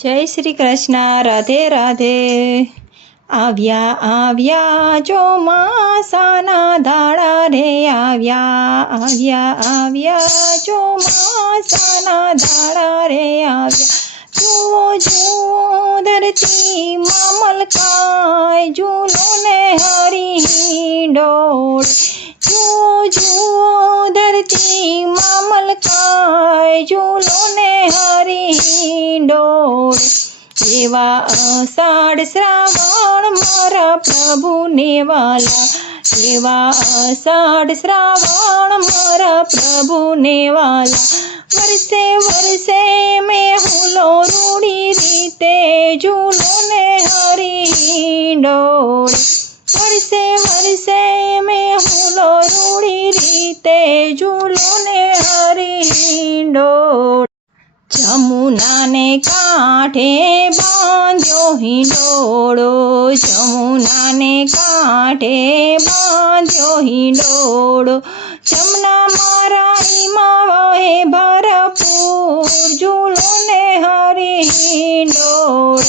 જય શ્રી કૃષ્ણ. રાધે રાધે. આવ્યા આવ્યા ચોમાસાના દાડા રે આવ્યા આવ્યા ચોમાસાના દાડા રે આવ્યા. જુઓ જુઓ ધરતી મલકાય ઝૂલો ને હરી હિંડોળે. જુઓ જુઓ ધરતી મલકાય ઝૂલો ને હરી હિંડોળે. એવા અષાઢ શ્રાવણ મારા પ્રભુને વાલા. એવા અષાઢ શ્રાવણ મારા પ્રભુને વાલા. વર્ષે વર્ષે મેહુલો રૂડી રીતે ઝૂલો ને હરી હિંડોળે. વર્ષે વર્ષે મેહુલો રૂડી રીતે ઝૂલો ને હરી હિંડોળે. જમુનાને કાંઠે બાંધ્યો હિંડોળો. જમુનાને કાંઠે બાંધ્યો હિંડોળો. જમના મારાઈમાં વહે ભરપૂર ઝૂલો ને હરી હિંડોળે.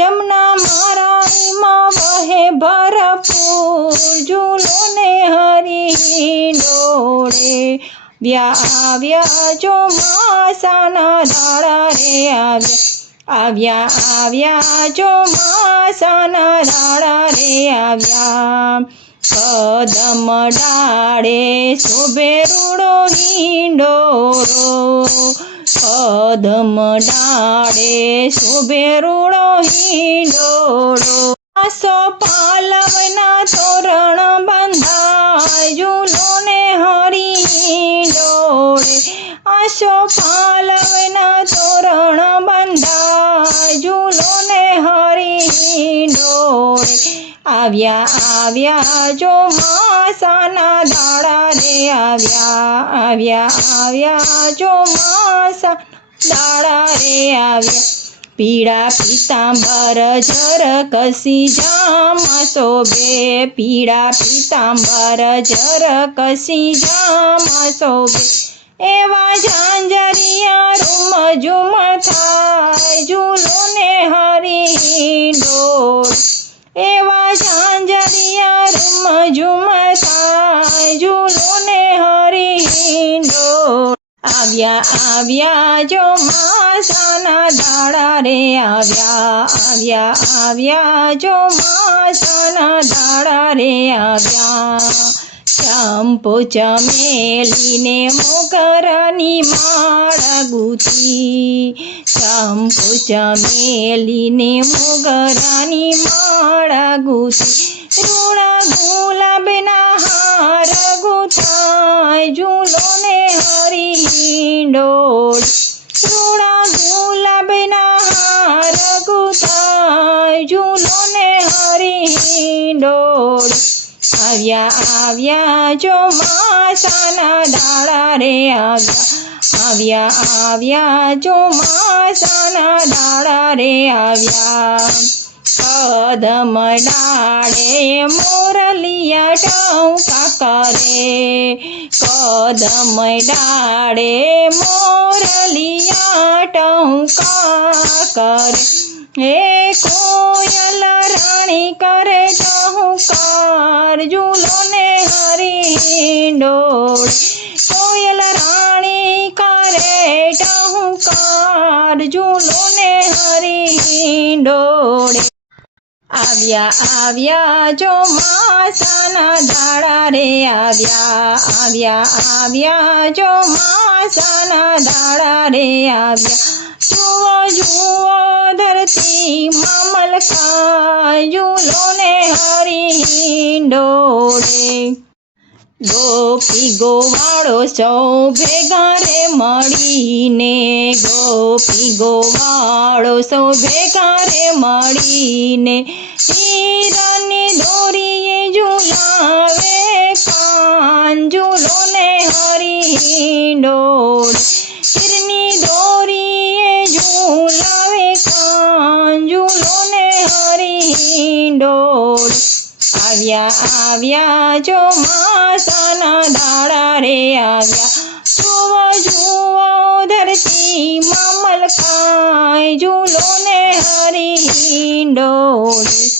જમના મારાઈમાં વહે ભરપૂર ઝૂલો ને હરી હિંડોળે. આવ્યા ચોમાસાના દાડા રે આવ્યા આવ્યા ચોમાસાના દાડા રે આવ્યા. કદમ ડાળે શોભે રૂડો હિંડોળો. કદમ ડાળે શોભે રૂડો હિંડોળો. આસો પાલવના તોરણ બંધાય ઝૂલો ને હરી હિંડોળે. આસો પાલવના તોરણ બંધાય ઝૂલો ને હરી હિંડોળે. આવ્યા આવ્યા ચોમાસાના દાડા રે આવ્યા આવ્યા ચોમાસા દાડા રે આવ્યા. પીળા પીતાંબર જર કસી જામા શોભે. પીળા પીતાંબર જર કસી જામા શોભે. એવા ઝાંઝરિયા રૂમ ઝુમ થાય ઝૂલો ને હરી હિંડોળે. એવા ઝાંઝરિયા રૂમ ઝુમ થાય ઝૂલો ને હરી હિંડોળે. આવ્યા આવ્યા ચોમાસાના દાડા રે આવ્યા આવ્યા ચોમાસાના દાડા રે આવ્યા. ચંપો ચમેલીને મોગરાની માળા ગૂંથી. ચંપો ચમેલીને મોગરાની માળા ગૂંથી. રૂડા ગુલાબના હાર ગૂંથાય ઝૂલો ને હરી હિંડોળે. રૂડા ગુલાબના હાર ગૂંથાય ઝૂલો ને હરી હિંડોળે. આવ્યા આવ્યા ચોમાસાના દાડા રે આવ્યા આવ્યા ચોમાસાના દાડા રે આવ્યા. કદમ ડાળે મોરલિયા ટહુકા કરે. કદમ ડાળે મોરલિયા ટહુકા કરે. હે કોયલ રાણી કરે ટહુકાર ઝૂલો ને હરી હિંડોળે. કોયલ રાણી કરે ટહુકાર ઝૂલો ને હરી હિંડોળે. આવ્યા આવ્યા ચોમાસાના દાડા રે આવ્યા આવ્યા ચોમાસાના દાડા રે આવ્યા. જુઓ જુઓ ધરતી મલકાય ઝૂલો ને હરી હિંડોળે. ગોપી ગોવાળો સૌ ભેગા રે મળીને. ગોપી ગોવાળો સૌ ભેગા રે મળીને. હીરાની દોરીએ ઝુલાવે કાન ઝૂલો ને હરી હિંડોળે. હીરની દોરીએ ઝુલાવે કાન ઝૂલો ને હરી હિંડોળે. આવ્યા આવ્યા ચોમાસાના દાડા રે આવ્યા. જુઓ જુઓ ધરતી મામલ ખાય ઝૂલો ને હરી હિંડોળે